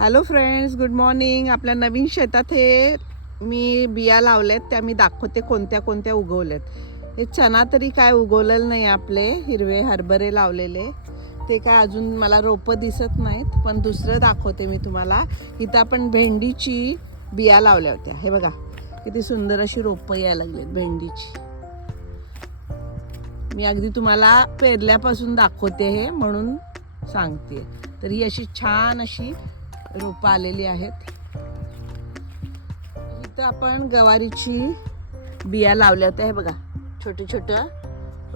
Hello friends good morning आपल्या नवीन शेतात हे मी बिया लावल्यात. त्या मी दाखवते कोणत्या कोणत्या उगवल्यात. हे चना तरी काय उगवलेलं नाही आपले. हिरवे हरभरे लावलेले. ते काय अजून मला रोपं दिसत नाहीत पण दुसरं दाखवते मी तुम्हाला. इथं आपण भेंडीची बिया लावल्या होत्या. हे बघा किती सुंदर अशी रोपं यायला लागलीत भेंडीची. मी अगदी तुम्हाला पेरल्यापासून दाखवते हे म्हणून सांगते. तर ही अशी छान अशी रोपं आलेली आहेत. इथं आपण गवारीची बिया लावल्या होत्या. हे बघा छोटे छोटं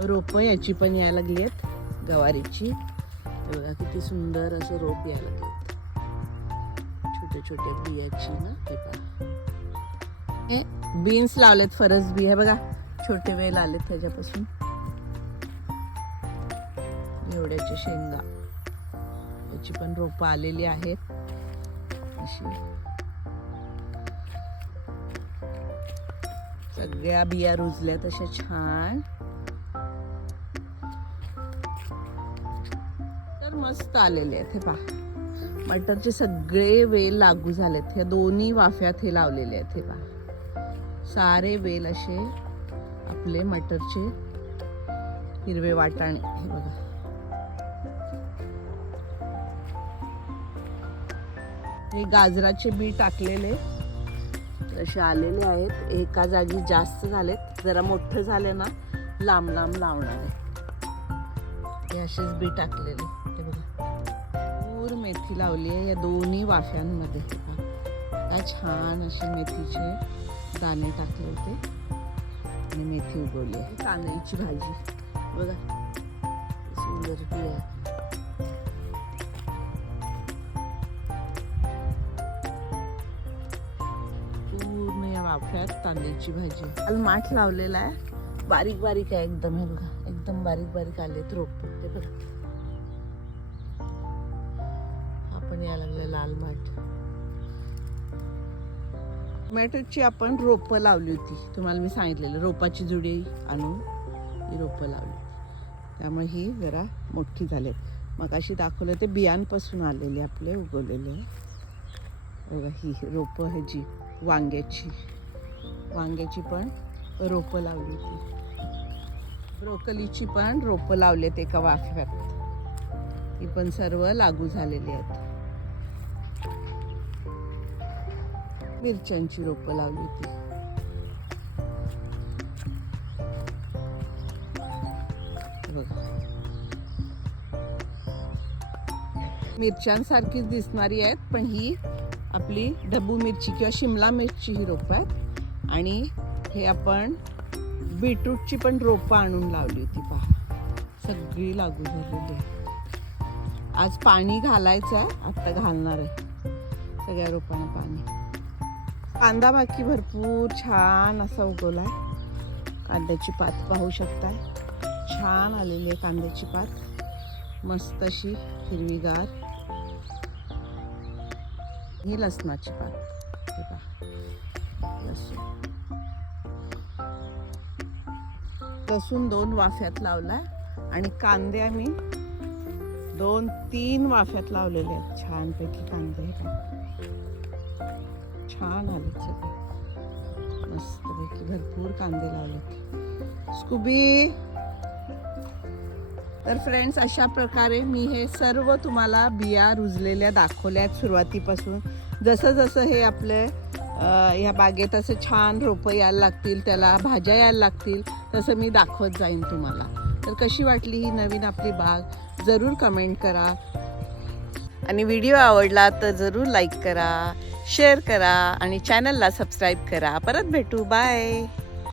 रोपं याची पण यायला लागली आहेत. गवारीची. बघा किती सुंदर असं रोप यायला लागलेत छोटे छोटे बियाची ना हे बघा हे बीन्स लावलेत फरस बिया बघा छोटे वेल आलेत त्याच्यापासून. एवढ्याची शेंगा. याची पण रोपं आलेली आहेत. सगळ्या बिया रुजल्या अशा छान. तर मस्त आलेले आहेत हे पहा. मटरचे सगळे वेल लागू झालेत. ह्या दोन्ही वाफ्यात हे लावलेले आहेत हे पहा. सारे वेल असे आपले मटरचे हिरवे वाटाणे. हे बघा. हे गाजराचे बी टाकलेले. असे आलेले आहेत. एका जागी जास्त झालेत. जरा मोठं झाले ना लांब लांब लावणार आहे. हे असेच बी टाकलेले. हे बघा. पूर मेथी लावली आहे या दोन्ही वाफ्यांमध्ये. काय छान असे मेथीचे दाणे टाकले होते. आणि मेथी उगवली आहे. तांदळीची भाजी. बघा. सुंदर बी आहे. वाफ्यात तांदळीची भाजी. काल माठ लावलेला आहे. बारीक बारीक आहे एकदम हे बघा. एकदम बारीक बारीक आलेत रोप. ते बघा. आपण या लागले लाल माठ. टोमॅटोची आपण रोपं लावली होती. तुम्हाला मी सांगितलेलं रोपाची जुडी आणून ही रोपं लावली. त्यामुळे ही जरा मोठी झालेत. मग अशी दाखवलं ते बियांपासून आलेले आपले उगवलेले. बघा ही रोपं ह्याची वांग्याची. वांग्याची पण रोपं लावली होती. ब्रोकलीची पण रोपं लावलेत एका वाफ्यात. ही पण सर्व लागू झालेली आहेत. मिरच्यांची रोपं लावली होती. मिरच्यांसारखीच दिसणारी आहेत पण ही आपली डब्बू मिरची किंवा शिमला मिरची ही रोपं आहेत. आणि हे आपण बीटरूटची पण रोपं आणून लावली होती पहा. सगळी लागू झालेली आहे. आज पाणी घालायचं आहे आत्ता घालणार आहे. सगळ्या रोपांना पाणी. कांदा बाकी भरपूर छान असा उगवला आहे कांद्याची पात पाहू शकताय. छान आलेली आहे कांद्याची पात. मस्त अशी हिरवीगार. ही लसणाची पात. पहा. लसूण लसूण दोन वाफ्यात लावलाय आणि कांदे आम्ही दोन तीन वाफ्यात लावलेले आहेत. छानपैकी कांदे छान आले सगळे. मस्तपैकी भरपूर कांदे लावलेत. स्कूबी तर फ्रेंड्स अशा प्रकारे मी हे सर्व तुम्हाला बिया रुजलेल्या दाखवल्या आहेत सुरुवातीपासून. जसं जसं हे आपले ह्या बागेत असं छान रोपं यायला लागतील त्याला भाज्या यायला लागतील तसं मी दाखवत जाईन तुम्हाला. तर कशी वाटली ही नवीन आपली बाग? जरूर कमेंट करा. आणि व्हिडिओ आवडला तर जरूर लाईक करा शेअर करा आणि चॅनलला सबस्क्राईब करा. परत भेटू. बाय